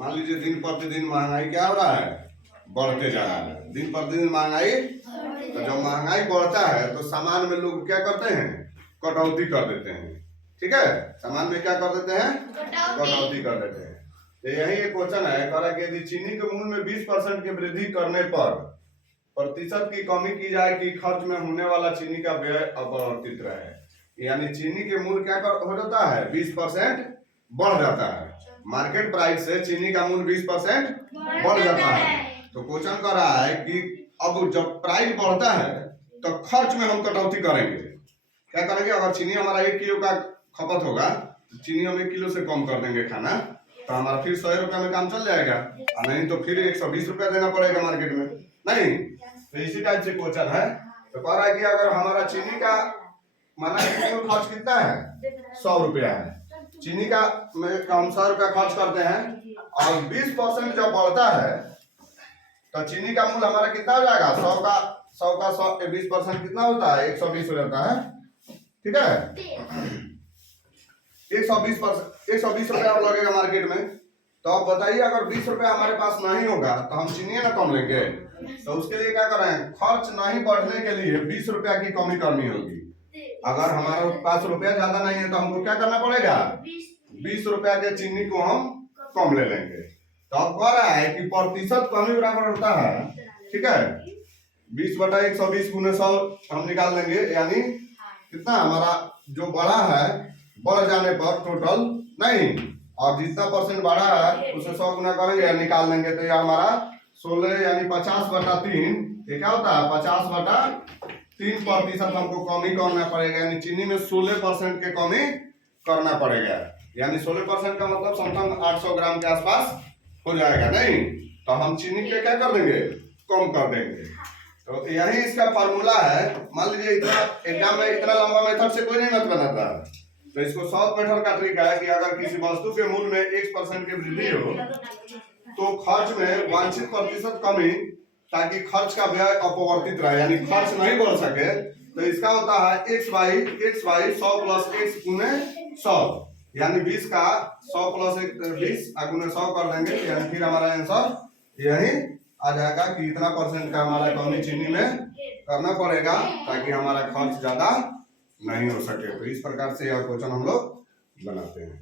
मान लीजिए दिन प्रतिदिन महंगाई क्या हो रहा है, बढ़ते जा रहा है। दिन प्रतिदिन महंगाई, तो जब महंगाई बढ़ता है तो सामान में लोग क्या करते हैं, कटौती कर देते हैं। ठीक है, सामान में क्या कर देते हैं, कटौती कर देते हैं। तो यही एक क्वेश्चन है, कह रहा कि यदि चीनी के मूल्य में 20% की वृद्धि करने पर प्रतिशत की कमी की जाए कि खर्च में होने वाला चीनी का व्यय अपरिवर्तित रहे। यानी चीनी के मूल्य क्या हो जाता है, 20% बढ़ जाता है। मार्केट प्राइस से चीनी का मूल्य 20% बढ़ जाता है। तो क्वेश्चन कर रहा है कि अब जब प्राइस बढ़ता है तो खर्च में हम कटौती करेंगे। क्या करेंगे, अगर चीनी हमारा 1 किलो का खपत होगा तो चीनी हम 1 किलो से कम कर देंगे खाना, तो हमारा फिर 100 रुपया में काम चल जाएगा, और नहीं तो फिर 120 रुपया देना पड़ेगा मार्केट में। नहीं, तो इसी टाइप से क्वेश्चन है। तो कह रहा है कि अगर हमारा चीनी का माना खर्च कितना है, 100 रुपया है, चीनी का हम 100 रुपया खर्च करते हैं, और 20% जब बढ़ता है तो चीनी का मूल्य हमारा कितना हो जाएगा, 100 का 20% कितना होता है, 120 हो जाता है। ठीक है, 120 रुपया लगेगा मार्केट में। तो आप बताइए, अगर 20 रुपया हमारे पास नहीं होगा तो हम चीनी ना कम लेंगे। तो उसके लिए क्या करें, खर्च नहीं बढ़ने के लिए 20 रुपया की कमी करनी होगी। अगर हमारे पास रुपया ज्यादा नहीं है तो हमको क्या करना पड़ेगा, 20 रुपया के चीनी को हम कम ले लेंगे। तो अब कह रहा है कि प्रतिशत कमी बराबर होता है, ठीक है, 20/120 गुने 100 हम निकाल लेंगे। यानी कितना हमारा जो बढ़ा है, बढ़ जाने पर टोटल नहीं, और जितना परसेंट बढ़ा है उसे 100 गुना करेंगे या निकाल लेंगे। तो यह हमारा 16 यानी 50/3, ये क्या होता है, 50/3% हमको कमी करना पड़ेगा। यानी चीनी में 16% के कमी करना पड़ेगा। यानी 16% का मतलब समथिंग 800 ग्राम के आसपास हो जाएगा। नहीं तो हम चीनी के क्या कर देंगे, कम कर देंगे। तो यही इसका फार्मूला है। मान लीजिए इतना एग्जाम में इतना लंबा मेथड से कोई नहीं मत बनाता है, तो इसको शॉर्ट मेथड का तरीका है कि अगर किसी वस्तु के मूल्य में 1% की वृद्धि हो तो खर्च में वांछित प्रतिशत कमी, ताकि खर्च का व्यय अपरिवर्तित रहे, यानी खर्च नहीं बढ़ सके। तो इसका होता है x बाई 100 प्लस x गुने 100, यानी 20 का 100 प्लस 20 गुने 100 कर देंगे। यानी फिर हमारा आंसर यही आ जाएगा कि इतना परसेंट का हमारा कमी चीनी में करना पड़ेगा ताकि हमारा खर्च ज्यादा नहीं हो सके। तो इस प्रकार से यह क्वेश्चन हम लोग बनाते हैं।